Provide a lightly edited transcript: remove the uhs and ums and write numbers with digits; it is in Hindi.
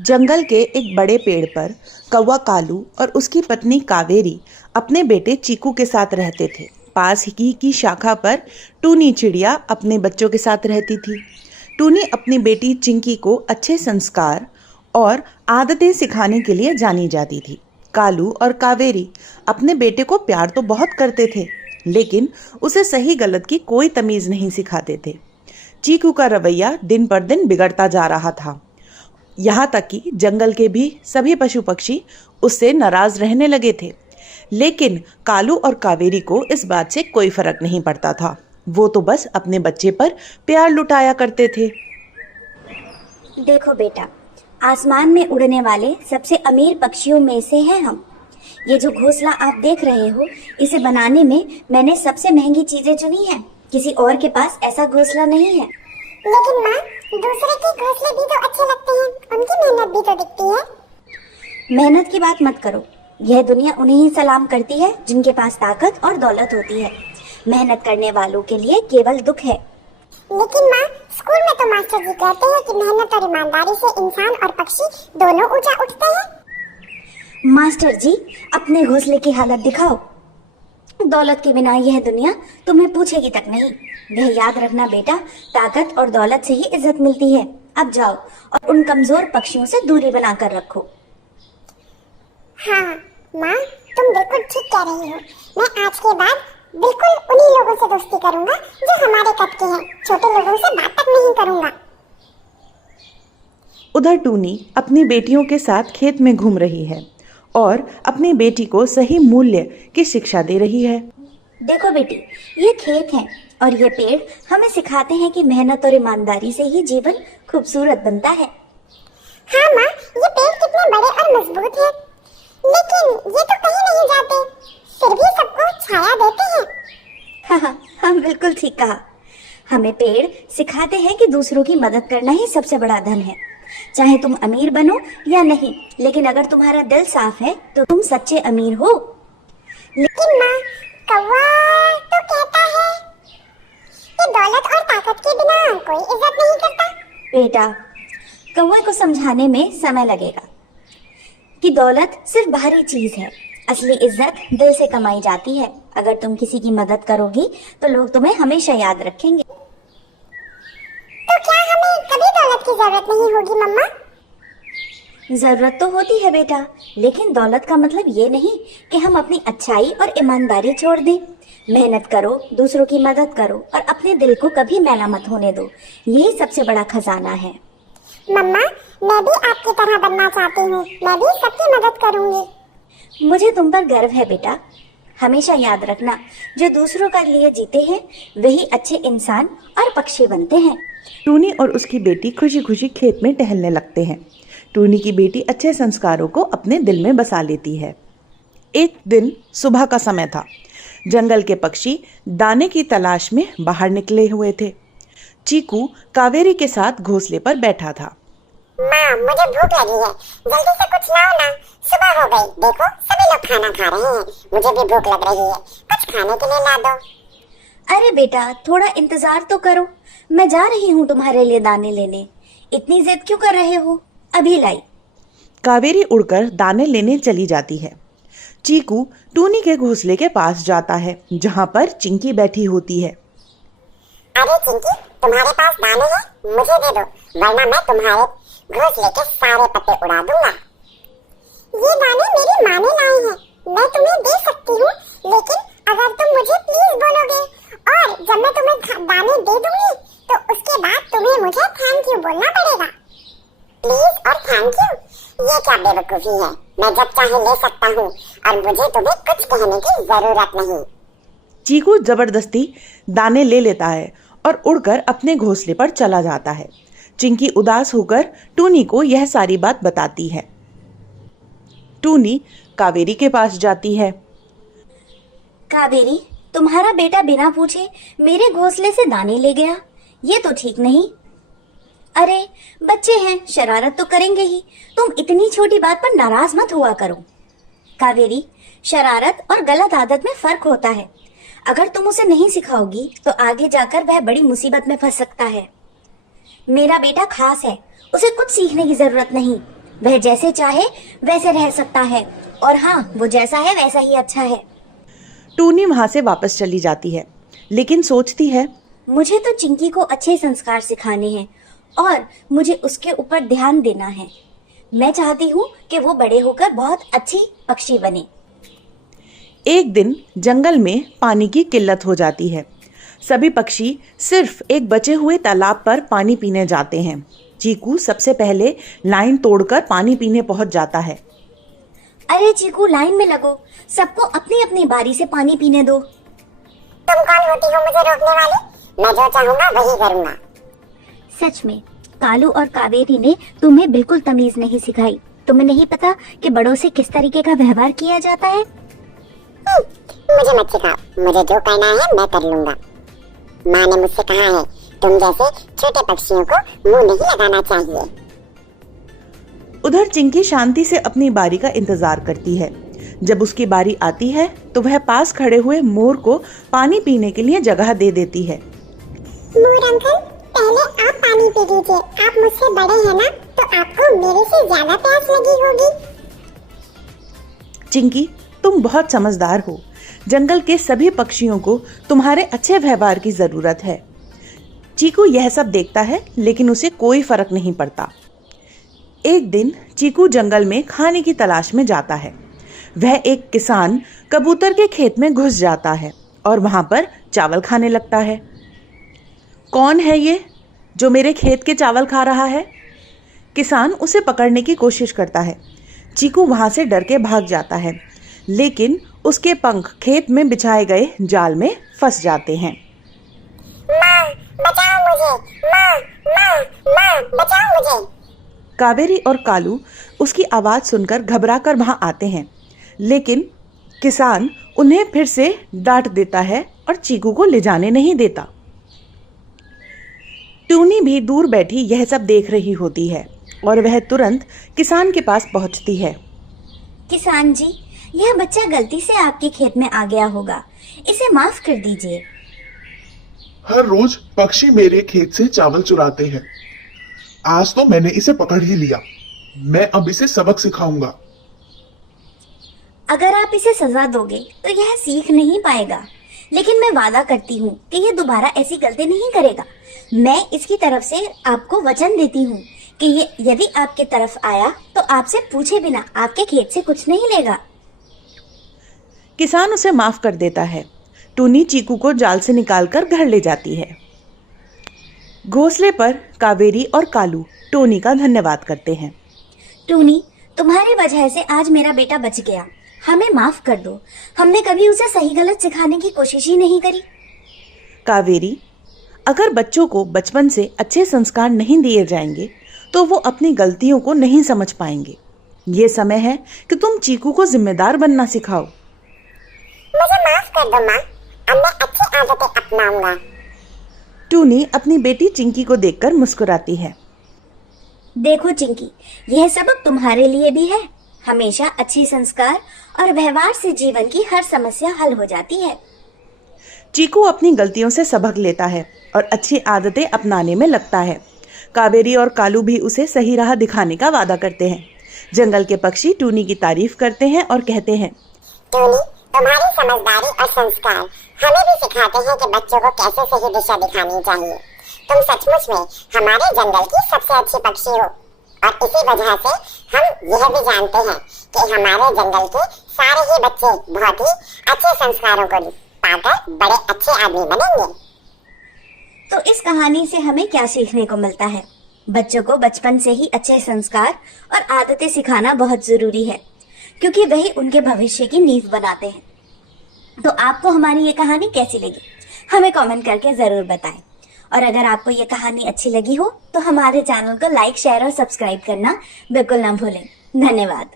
जंगल के एक बड़े पेड़ पर कौवा कालू और उसकी पत्नी कावेरी अपने बेटे चीकू के साथ रहते थे। पास ही की शाखा पर टूनी चिड़िया अपने बच्चों के साथ रहती थी। टूनी अपनी बेटी चिंकी को अच्छे संस्कार और आदतें सिखाने के लिए जानी जाती थी। कालू और कावेरी अपने बेटे को प्यार तो बहुत करते थे, लेकिन उसे सही गलत की कोई तमीज नहीं सिखाते थे। चीकू का रवैया दिन पर दिन बिगड़ता जा रहा था। यहाँ तक कि जंगल के भी सभी पशु पक्षी उससे नाराज रहने लगे थे, लेकिन कालू और कावेरी को इस बात से कोई फर्क नहीं पड़ता था। वो तो बस अपने बच्चे पर प्यार लुटाया करते थे। देखो बेटा, आसमान में उड़ने वाले सबसे अमीर पक्षियों में से हैं हम। ये जो घोंसला आप देख रहे हो, इसे बनाने में मैंने सबसे महंगी चीजें चुनी हैं। किसी और के पास ऐसा घोंसला नहीं है। लेकिन माँ, दूसरे के घोंसले भी तो अच्छे लगते हैं, उनकी मेहनत भी तो दिखती है। मेहनत की बात मत करो। यह दुनिया उन्हें ही सलाम करती है जिनके पास ताकत और दौलत होती है। मेहनत करने वालों के लिए केवल दुख है। लेकिन माँ, स्कूल में तो मास्टर जी कहते हैं कि मेहनत और ईमानदारी से इंसान और पक्षी दोनों ऊंचा उठते हैं। मास्टर जी, अपने घोंसले की हालत दिखाओ। दौलत के बिना यह दुनिया तुम्हें पूछेगी तक नहीं। यह याद रखना बेटा, ताकत और दौलत से ही इज्जत मिलती है। अब जाओ और उन कमजोर पक्षियों से दूरी बनाकर रखो। हाँ माँ, तुम बिल्कुल ठीक कह रही हो। मैं आज के बाद बिल्कुल उन्हीं लोगों से दोस्ती करूंगा जो हमारे कद के हैं। छोटे लोगों से बात तक नहीं करूंगा। उधर टूनी अपनी बेटियों के साथ खेत में घूम रही है और अपनी बेटी को सही मूल्य की शिक्षा दे रही है। देखो बेटी, ये खेत है और ये पेड़ हमें सिखाते हैं कि मेहनत और ईमानदारी से ही जीवन खूबसूरत बनता है। हाँ माँ, ये पेड़ कितने बड़े और मजबूत हैं, लेकिन ये तो कहीं नहीं जाते, फिर भी सबको छाया देते हैं। हाँ, बिल्कुल ठीक कहा। हमें पेड़ सिखाते हैं कि दूसरों की मदद करना ही सबसे बड़ा धन है। चाहे तुम अमीर बनो या नहीं, लेकिन अगर तुम्हारा दिल साफ है तो तुम सच्चे अमीर हो। लेकिन माँ, कौवा तो कहता है कि दौलत और ताकत के बिना कोई इज्जत नहीं करता। बेटा, कौवे को समझाने में समय लगेगा कि दौलत सिर्फ बाहरी चीज है। असली इज्जत दिल से कमाई जाती है। अगर तुम किसी की मदद करोगी तो लोग तुम्हें हमेशा याद रखेंगे। तो क्या हमें कभी दौलत की जरूरत नहीं होगी मम्मा? जरूरत तो होती है बेटा, लेकिन दौलत का मतलब ये नहीं कि हम अपनी अच्छाई और ईमानदारी छोड़ दें। मेहनत करो, दूसरों की मदद करो और अपने दिल को कभी मैला मत होने दो। यही सबसे बड़ा खजाना है। मम्मा, मैं भी आपकी तरह बनना चाहती हूँ। मैं भी सबकी मदद करूँगी। मुझे तुम पर गर्व है बेटा। हमेशा याद रखना, जो दूसरों के लिए जीते हैं वही अच्छे इंसान और पक्षी बनते हैं। टूनी और उसकी बेटी खुशी खुशी खेत में टहलने लगते हैं। टूनी की बेटी अच्छे संस्कारों को अपने दिल में बसा लेती है। एक दिन सुबह का समय था। जंगल के पक्षी दाने की तलाश में बाहर निकले हुए थे। चीकू कावेरी के साथ घोंसले पर बैठा था। माँ, मुझे भूख लगी है, जल्दी से कुछ लाओ ना। सुबह हो गई, देखो सभी लोग खाना खा रहे हैं। मुझे भी भूख लग रही है, कुछ खाने के लिए ला दो। अरे बेटा, थोड़ा इंतजार तो करो। मैं जा रही हूँ तुम्हारे लिए दाने लेने। इतनी जिद क्यों कर रहे हो? अभी लाई। कावेरी उड़कर दाने लेने चली जाती है। चीकू टूनी के घोंसले के पास जाता है, जहाँ पर चिंकी बैठी होती है। अरे चिंकी, तुम्हारे पास दाने हैं? मुझे दे दो, वरना मैं तुम्हारे घोंसले के सारे पत्ते उड़ा दूंगा। ये दाने मेरी माँ ने लाए हैं, मैं तुम्हें दे सकती हूँ, लेकिन अगर तुम मुझे प्लीज बोलोगे और जब मैं तुम्हें दाने दे दूंगी तो उसके बाद तुम्हें मुझे थैंक यू बोलना पड़ेगा। प्लीज और थैंक यू, ये क्या बेवकूफी है। मैं जब चाहे ले सकता हूँ और मुझे तुम्हें कुछ कहने की जरूरत नहीं। चीकू जबरदस्ती दाने ले लेता है और उड़कर अपने घोंसले पर चला जाता है। चिंकी उदास होकर टूनी को यह सारी बात बताती है। टूनी कावेरी के पास जाती है। कावेरी, तुम्हारा बेटा बिना पूछे मेरे घोंसले से दाने ले गया, ये तो ठीक नहीं। अरे बच्चे हैं, शरारत तो करेंगे ही। तुम इतनी छोटी बात पर नाराज मत हुआ करो। कावेरी, शरारत और गलत आदत में फर्क होता है। अगर तुम उसे नहीं सिखाओगी तो आगे जाकर वह बड़ी मुसीबत में फंस सकता है। मेरा बेटा खास है, उसे कुछ सीखने की जरूरत नहीं। वह जैसे चाहे वैसे रह सकता है, और हाँ, वो जैसा है वैसा ही अच्छा है। टूनी वहां से वापस चली जाती है, लेकिन सोचती है, मुझे तो चिंकी को अच्छे संस्कार सिखाने हैं और मुझे उसके ऊपर ध्यान देना है। मैं चाहती हूँ कि वो बड़े होकर बहुत अच्छी पक्षी बने। एक दिन जंगल में पानी की किल्लत हो जाती है। सभी पक्षी सिर्फ एक बचे हुए तालाब पर पानी पीने जाते हैं। चीकू सबसे पहले लाइन तोड़कर पानी पीने पहुंच जाता है। अरे चीकू, लाइन में लगो, सबको अपनी अपनी बारी से पानी पीने दो। तुम कौन होती हो मुझे रोकने वाली? मैं जो चाहूंगा वही करूंगा। सच में कालू और कावेरी ने तुम्हें बिल्कुल तमीज नहीं सिखाई। तुम्हें नहीं पता कि बड़ों से किस तरीके का व्यवहार किया जाता है। मुझे मत सिखाओ, मुझे जो करना है मैं कर लूंगा। माँ ने मुझसे कहा है तुम जैसे छोटे पक्षियों को मुंह नहीं लगाना चाहिए। उधर चिंकी शांति से अपनी बारी का इंतजार करती है। जब उसकी बारी आती है तो वह पास खड़े हुए मोर को पानी पीने के लिए जगह दे देती है। मोर अंकल, पहले आप पानी पी लीजिए। आप मुझसे बड़े हैं ना, तो आपको मेरे से ज्यादा प्यास लगी होगी। चिंकी, तुम बहुत समझदार हो। जंगल के सभी पक्षियों को तुम्हारे अच्छे व्यवहार की जरूरत है। चीकू यह सब देखता है, लेकिन उसे कोई फर्क नहीं पड़ता। एक दिन चीकू जंगल में खाने की तलाश में जाता है। वह एक किसान कबूतर के खेत में घुस जाता है और वहां पर चावल खाने लगता है। कौन है ये जो मेरे खेत के चावल खा रहा है? किसान उसे पकड़ने की कोशिश करता है। चीकू वहां से डर के भाग जाता है, लेकिन उसके पंख खेत में बिछाए गए जाल में फंस जाते हैं। माँ बचाओ मुझे, माँ बचाओ मुझे। कावेरी और कालू उसकी आवाज सुनकर घबराकर वहां आते हैं, लेकिन किसान उन्हें फिर से डांट देता है और चीकू को ले जाने नहीं देता। टूनी भी दूर बैठी यह सब देख रही होती है और वह तुरंत किसान के पास पहुंचती है। किसान जी, यह बच्चा गलती से आपके खेत में आ गया होगा, इसे माफ कर दीजिए। हर रोज पक्षी मेरे खेत से चावल चुराते हैं। आज तो मैंने इसे पकड़ ही लिया। मैं अब इसे सबक सिखाऊंगा। अगर आप इसे सजा दोगे तो यह सीख नहीं पाएगा, लेकिन मैं वादा करती हूँ कि यह दोबारा ऐसी गलती नहीं करेगा। मैं इसकी तरफ से आपको वचन देती हूँ कि ये यदि आपके तरफ आया तो आपसे पूछे बिना आपके खेत से कुछ नहीं लेगा। किसान उसे माफ कर देता है। टूनी चीकू को जाल से निकालकर घर ले जाती है। घोंसले पर कावेरी और कालू टोनी का धन्यवाद करते हैं। टूनी, तुम्हारी वजह से आज मेरा बेटा बच गया। हमें माफ कर दो, हमने कभी उसे सही गलत सिखाने की कोशिश ही नहीं करी। कावेरी, अगर बच्चों को बचपन से अच्छे संस्कार नहीं दिए जाएंगे तो वो अपनी गलतियों को नहीं समझ पाएंगे। ये समय है कि तुम चीकू को जिम्मेदार बनना सिखाओ। मुझे माफ कर दो माँ, अब मैं अच्छी आदतें अपनाऊंगा। टूनी अपनी बेटी चिंकी को देखकर मुस्कुराती है। देखो चिंकी, यह सबक तुम्हारे लिए भी है। हमेशा अच्छे संस्कार और व्यवहार से जीवन की हर समस्या हल हो जाती है। चीकू अपनी गलतियों से सबक लेता है और अच्छी आदतें अपनाने में लगता है। कावेरी और कालू भी उसे सही राह दिखाने का वादा करते हैं। जंगल के पक्षी टूनी की तारीफ करते हैं और कहते हैं, टूनी, तुम्हारी समझदारी और संस्कार हमें भी सिखाते हैं कि बच्चों को कैसे सही दिशा दिखानी चाहिए। तुम सचमुच में हमारे जंगल की सबसे अच्छी पक्षी हो, और इसी वजह से हम यह भी जानते हैं कि हमारे जंगल के सारे ही बच्चे बहुत ही अच्छे संस्कारों को पाकर बड़े अच्छे आदमी बनेंगे। तो इस कहानी से हमें क्या सीखने को मिलता है? बच्चों को बचपन से ही अच्छे संस्कार और आदतें सिखाना बहुत जरूरी है, क्योंकि वही उनके भविष्य की नींव बनाते हैं। तो आपको हमारी ये कहानी कैसी लगी, हमें कमेंट करके जरूर बताएं। और अगर आपको ये कहानी अच्छी लगी हो तो हमारे चैनल को लाइक, शेयर और सब्सक्राइब करना बिल्कुल ना भूलें। धन्यवाद।